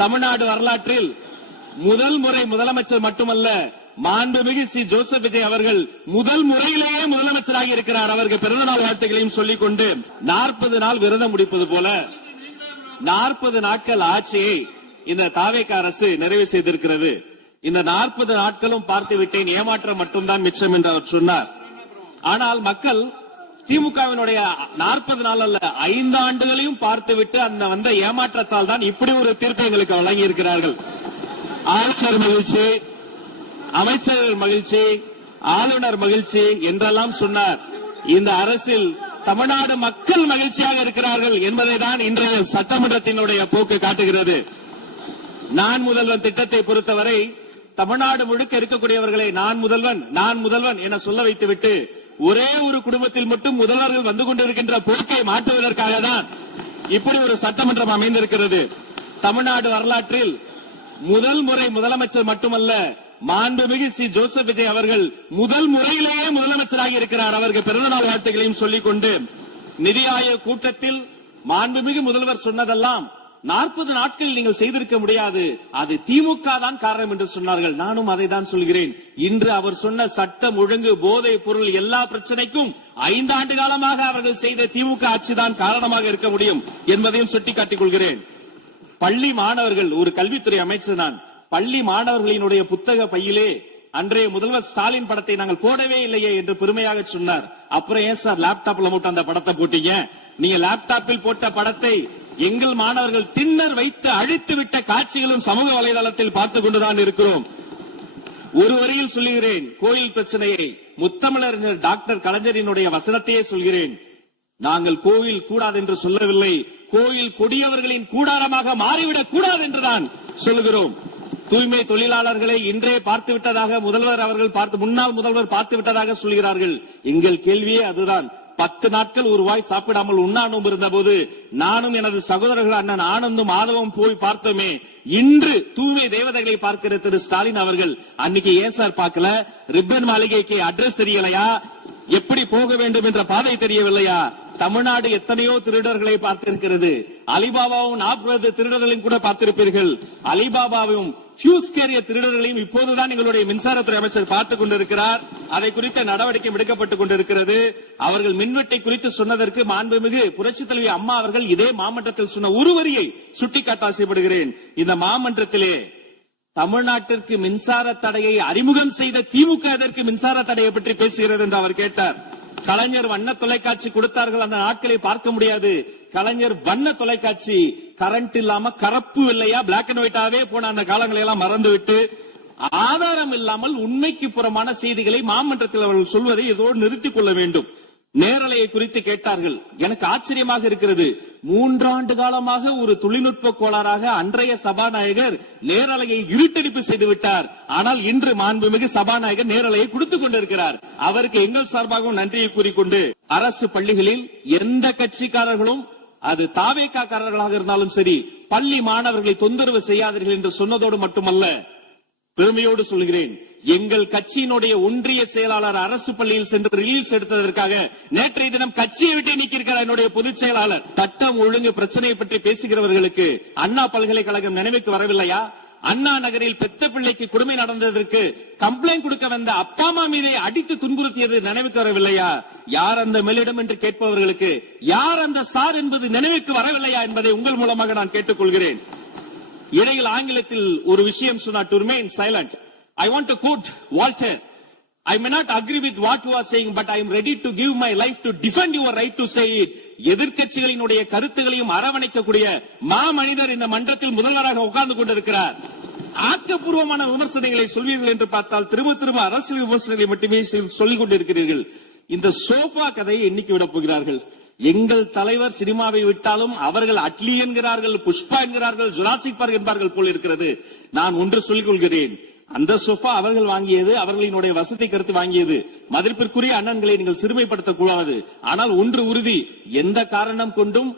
தமிழ்நாடு வரலாற்றில் முதல் முறை முதலமைச்சர் மட்டுமல்ல, மாண்புமிகு சி ஜோசப் விஜய் அவர்கள் முதல் முறையிலேயே முதலமைச்சராக இருக்கிறார். அவருக்கு பிறந்தநாள் வாழ்த்துக்களையும் சொல்லிக் கொண்டு 40 நாள் விரதம் முடிப்பது போல 40 நாட்கள் ஆட்சியை இந்த தாவேக அரசு நிறைவு செய்திருக்கிறது. இந்த 40 நாட்களும் பார்த்து விட்டேன், ஏமாற்றம் மட்டும்தான் மிச்சம் என்று அவர் சொன்னார். ஆனால் மக்கள் திமுகவினுடைய 40 நாள் அல்ல 5 ஆண்டுகளையும் பார்த்துவிட்டு அந்த வந்த ஏமாற்றத்தால் தான் இப்படி ஒரு தீர்ப்பை எங்களுக்கு வழங்கி இருக்கிறார்கள். ஆளுநர் மகிழ்ச்சி, அமைச்சர்கள் மகிழ்ச்சி, ஆளுநர் மகிழ்ச்சி என்றெல்லாம் சொன்னார். இந்த அரசில் தமிழ்நாடு மக்கள் மகிழ்ச்சியாக இருக்கிறார்கள் என்பதை தான் இன்றைய சட்டமன்றத்தினுடைய போக்கு காட்டுகிறது. நான் முதல்வன் திட்டத்தை பொறுத்தவரை தமிழ்நாடு முழுக்க இருக்கக்கூடியவர்களை நான் முதல்வன் என சொல்ல வைத்துவிட்டு ஒரே ஒரு குடும்பத்தில் மட்டும் முதல்வர்கள் வந்து கொண்டிருக்கின்ற போக்கை மாற்றுவதற்காக தான் இப்படி ஒரு சட்டமன்றம் அமைந்திருக்கிறது. தமிழ்நாடு வரலாற்றில் முதல் முறை முதலமைச்சர் மட்டுமல்ல, மாண்புமிகு சி ஜோசப் விஜய் அவர்கள் முதல் முறையிலேயே முதலமைச்சராக இருக்கிறார். அவருக்கு பிறந்தநாள் வாழ்த்துக்களையும் சொல்லிக் கொண்டு நிதி ஆயோக் கூட்டத்தில் மாண்புமிகு முதல்வர் சொன்னதெல்லாம் 40 நாட்கள் நீங்கள் செய்திருக்க முடியாது, அது திமுக தான் காரணம் என்று சொன்னார்கள். நானும் அதை தான் சொல்கிறேன். இன்று அவர் சொன்ன சட்டம் ஒழுங்கு, போதை பொருள் எல்லா பிரச்சனைக்கும் 5 ஆண்டு காலமாக அவர்கள் செய்த திமுக ஆட்சி தான் காரணமாக இருக்க முடியும் என்பதையும் சுட்டிக்காட்டிக் கொள்கிறேன். பள்ளி மாணவர்கள், ஒரு கல்வித்துறை அமைச்சர் நான், பள்ளி மாணவர்களினுடைய புத்தக பையிலே அன்றைய முதல்வர் ஸ்டாலின் படத்தை நாங்கள் போடவே இல்லையே என்று பெருமையாக சொன்னார். அப்புறம் ஏன் சார் லேப்டாப்ல மட்டும் அந்த படத்தை போட்டீங்க? நீங்க லேப்டாப்பில் போட்ட படத்தை எங்கள் மாணவர்கள் திண்ணர் வைத்து அழித்து விட்ட காட்சிகளும் சமூக வலைதளத்தில் பார்த்துக் கொண்டுதான் இருக்கிறோம். ஒரு வரியில் சொல்லுகிறேன், கோயில் பிரச்சனையை முத்தமிழறிஞர் டாக்டர் கலைஞரினுடைய வசனத்தையே சொல்கிறேன். நாங்கள் கோயில் கூடாது என்று சொல்லவில்லை, கோயில் கொடியவர்களின் கூடாரமாக மாறிவிடக் கூடாது என்றுதான் சொல்லுகிறோம். தூய்மை தொழிலாளர்களை இன்றே பார்த்து விட்டதாக முன்னாள் முதல்வர் பார்த்து விட்டதாக சொல்கிறார்கள். எங்கள் கேள்வியே அதுதான். 10 நாட்கள் ஒரு வாய் சாப்பிடாமல் உண்ணா நோன்பு இருந்த போது நானும் எனது சகோதரர்கள் அண்ணன் ஆனந்தும் ஆதவம் போய் பார்த்தோமே. இன்று தூய்மை தேவதைகளை பார்க்கிற திரு ஸ்டாலின் அவர்கள் அன்னைக்கு ஏன் சார் பார்க்கல? ரிப்பன் மாளிகைக்கு அட்ரஸ் தெரியலையா? எப்படி போக வேண்டும் என்ற பாதை தெரியவில்லையா? தமிழ்நாடு எத்தனையோ திருடர்களை பார்த்திருக்கிறது. அலிபாபாவும் 40 திருடர்களையும் கூட பார்த்திருப்பீர்கள். அலிபாபாவும் பியூஸ் கேரிய திருடர்களையும் இப்போதுதான் எங்களுடைய மின்சாரத்துறை அமைச்சர் பார்த்துக் கொண்டிருக்கிறார். அதை குறித்த நடவடிக்கை எடுக்கப்பட்டுக் கொண்டிருக்கிறது. அவர்கள் மின்வெட்டை குறித்து சொன்னதற்கு மாண்புமிகு புரட்சி தலைவி அம்மா அவர்கள் இதே மாமன்றத்தில் சொன்ன ஒரு வரியை சுட்டிக்காட்ட ஆசைப்படுகிறேன். இந்த மாமன்றத்திலே தமிழ்நாட்டிற்கு மின்சார தடையை அறிமுகம் செய்த திமுக எதற்கு மின்சார தடையை பற்றி பேசுகிறது என்று அவர் கேட்டார். கலைஞர் வண்ண தொலைக்காட்சி கொடுத்தார்கள், அந்த நாட்களை பார்க்க முடியாது. கலைஞர் வண்ண தொலைக்காட்சி கரண்ட் இல்லாம கருப்பு வெள்ளையா பிளாக் அண்ட் ஒயிட்டாவே போன அந்த காலங்களை எல்லாம் மறந்துவிட்டு ஆதாரம் இல்லாமல் உண்மைக்கு புறமான செய்திகளை மாமன்றத்தில் அவர்கள் சொல்வதை இதோடு நிறுத்திக் கொள்ள வேண்டும். நேரலையை குறித்து கேட்டார்கள். எனக்கு ஆச்சரியமாக இருக்கிறது. 3 ஆண்டு காலமாக ஒரு தொழில்நுட்ப கோளாறாக அன்றைய சபாநாயகர் நேரலையை இருட்டடிப்பு செய்து விட்டார். ஆனால் இன்று மாண்புமிகு சபாநாயகர் நேரலையை கொடுத்துக் கொண்டிருக்கிறார். அவருக்கு எங்கள் சார்பாகவும் நன்றியை கூறிக்கொண்டு, அரசு பள்ளிகளில் எந்த கட்சிக்காரர்களும் அது தாவேகாரர்களாக இருந்தாலும் சரி பள்ளி மாணவர்களை தொந்தரவு செய்யாதீர்கள் என்று சொன்னதோடு மட்டுமல்ல, பெருமையோடு சொல்கிறேன், எங்கள் கட்சியினுடைய ஒன்றிய செயலாளர் அரசு பள்ளியில் சென்று ரிலீஸ் எடுத்ததற்காக நேற்றைய தினம் கட்சியை விட்டு நீக்கியிருக்கிறார் என்னுடைய பொதுச் செயலாளர். சட்டம் ஒழுங்கு பிரச்சனையை பற்றி பேசுகிறவர்களுக்கு அண்ணா பல்கலைக்கழகம் நினைவுக்கு வரவில்லையா? அண்ணா நகரில் பெத்த பிள்ளைக்கு கொடுமை நடந்ததற்கு கம்ப்ளைண்ட் கொடுக்க வந்த அப்பா அம்மா மீதே அடித்து துன்புறுத்தியது நினைவுக்கு வரவில்லையா? யார் அந்த மேலிடம் என்று கேட்பவர்களுக்கு யார் அந்த சார் என்பது நினைவுக்கு வரவில்லையா என்பதை உங்கள் மூலமாக நான் கேட்டுக்கொள்கிறேன். இடையில் ஆங்கிலத்தில் ஒரு விஷயம் சொன்னார், to remain silent. I want to quote Walter. I may not agree with what you are saying, but I am ready to give my life to defend your right to say it. எதிர்க்கட்சிகளினுடைய கருத்துகளையும் அரவணைக்கக்கூடிய மாமனிதர் இந்த மன்றத்தில் முதல்வராக உட்கார்ந்து கொண்டிருக்கிறார். ஆக்கப்பூர்வமான விமர்சனங்களை சொல்வீர்கள் என்று பார்த்தால் திரும்ப அரசியல் விமர்சனங்களை மட்டுமே சொல்லிக் கொண்டிருக்கிறீர்கள். இந்த சோஃபா கதையை எண்ணிக்கை விட போகிறார்கள். எங்கள் தலைவர் சினிமாவை விட்டாலும் அவர்கள் அட்லி என்கிறார்கள், புஷ்பா என்கிறார்கள், ஜுராசிக் பார்க் என்பார்கள் போல் இருக்கிறது. நான் ஒன்று சொல்லிக் கொள்கிறேன், அந்த சோஃபா அவர்கள் வாங்கியது, அவர்களினுடைய வசதி கருத்து வாங்கியது. மதிப்பிற்குரிய அண்ணன்களை நீங்கள் சிறுமைப்படுத்தக் கூடாது. ஆனால் ஒன்று உறுதி, எந்த காரணம் கொண்டும்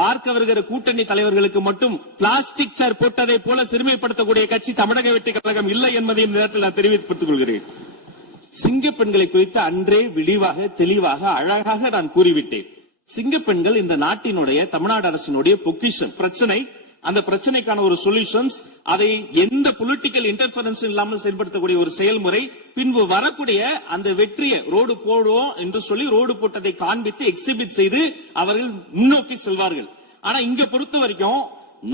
பார்க்க வருகிற கூட்டணி தலைவர்களுக்கு மட்டும் பிளாஸ்டிக் சேர் போட்டதை போல சிறுமைப்படுத்தக்கூடிய கட்சி தமிழக வெற்றிக் கழகம் இல்லை என்பதை இந்த நேரத்தில் நான் தெரிவித்துக் கொள்கிறேன். சிங்க பெண்களை குறித்து அன்றே விரிவாக தெளிவாக அழகாக நான் கூறிவிட்டேன். சிங்க பெண்கள் இந்த நாட்டினுடைய தமிழ்நாடு அரசினுடைய பொக்கிஷம். பிரச்சனை அந்த பிரச்சனைக்கான ஒரு சொல்யூஷன்ஸ், அதை எந்த பொலிட்டிக்கல் இன்டர்ஃபரன்ஸ் இல்லாமல் செயல்படுத்தக்கூடிய ஒரு செயல்முறை, பின்பு வரக்கூடிய அந்த வெற்றியை ரோடு போடுவோம் என்று சொல்லி ரோடு போட்டதை காண்பித்து எக்ஸிபிட் செய்து அவர்கள் முன்னோக்கி செல்வார்கள். ஆனா இங்க பொறுத்த வரைக்கும்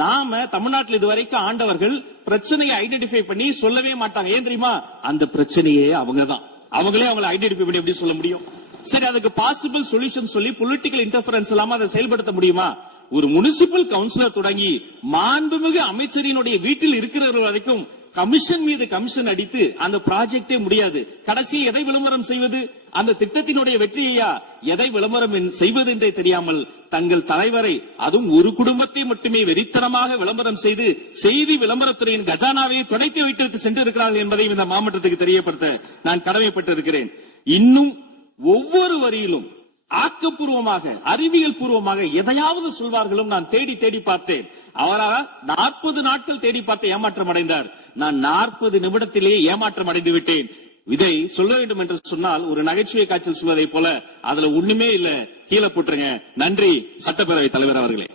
நாம தமிழ்நாட்டில் இதுவரைக்கும் ஆண்டவர்கள் பிரச்சனையை ஐடென்டிஃபை பண்ணி சொல்லவே மாட்டாங்க. ஏன் தெரியுமா? அந்த பிரச்சனையே அவங்கதான், அவங்களே அவங்களை ஐடென்டிஃபை பண்ணி எப்படி சொல்ல முடியும்? சரி, அதுக்கு பாசிபிள் சொல்யூஷன் சொல்லி பொலிட்டிக்கல் இன்டர்ஃபரன்ஸ் இல்லாம அதை செயல்படுத்த முடியுமா? ஒரு முனிசிபல் கவுன்சிலர் தொடங்கி மாண்புமிகு அமைச்சரினுடைய வீட்டில் இருக்கிறவர்கள் வரைக்கும் கமிஷன் மீது கமிஷன் அடித்து அந்த ப்ராஜெக்டே முடியாது. கடைசியில் எதை விளம்பரம் செய்வது? அந்த திட்டத்தினுடைய வெற்றியா எதை விளம்பரம் செய்வது என்றே தெரியாமல் தங்கள் தலைவரை, அதுவும் ஒரு குடும்பத்தை மட்டுமே வெறித்தனமாக விளம்பரம் செய்து செய்தி விளம்பரத்துறையின் கஜானாவை துடைத்து வைத்து சென்றிருக்கிறார்கள் என்பதை இந்த மாவட்டத்துக்கு தெரியப்படுத்த நான் கடமைப்பட்டிருக்கிறேன். இன்னும் ஒவ்வொரு வரியிலும் ஆக்கப்பூர்வமாக, அறிவியல் பூர்வமாக எதையாவது சொல்வார்களும் நான் தேடி தேடி பார்த்தேன். அவராக 40 நாட்கள் தேடி பார்த்து ஏமாற்றம் அடைந்தார். நான் 40 நிமிடத்திலேயே ஏமாற்றம் அடைந்து விட்டேன். இதை சொல்ல வேண்டும் என்று சொன்னால் ஒரு நகைச்சுவை காட்சியில் சொல்வதை போல அதுல ஒண்ணுமே இல்ல, கீழே போட்டுருங்க. நன்றி சட்டப்பேரவை தலைவர் அவர்களே.